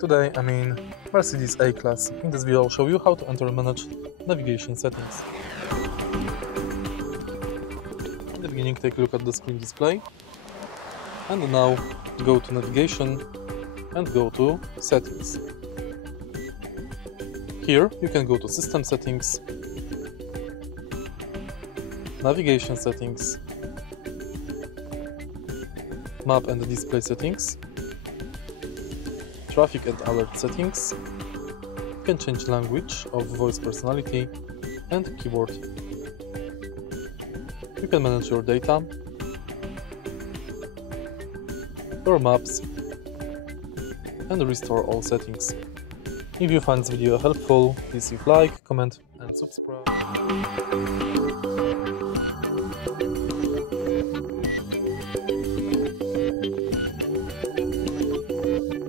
Today I'm in Mercedes A Class. In this video I'll show you how to enter and manage navigation settings. In the beginning, take a look at the screen display, and now go to navigation and go to settings. Here you can go to system settings, navigation settings, map and display settings, traffic and alert settings. You can change language of voice personality and keyboard. You can manage your data, your maps, and restore all settings. If you find this video helpful, please leave like, comment and subscribe.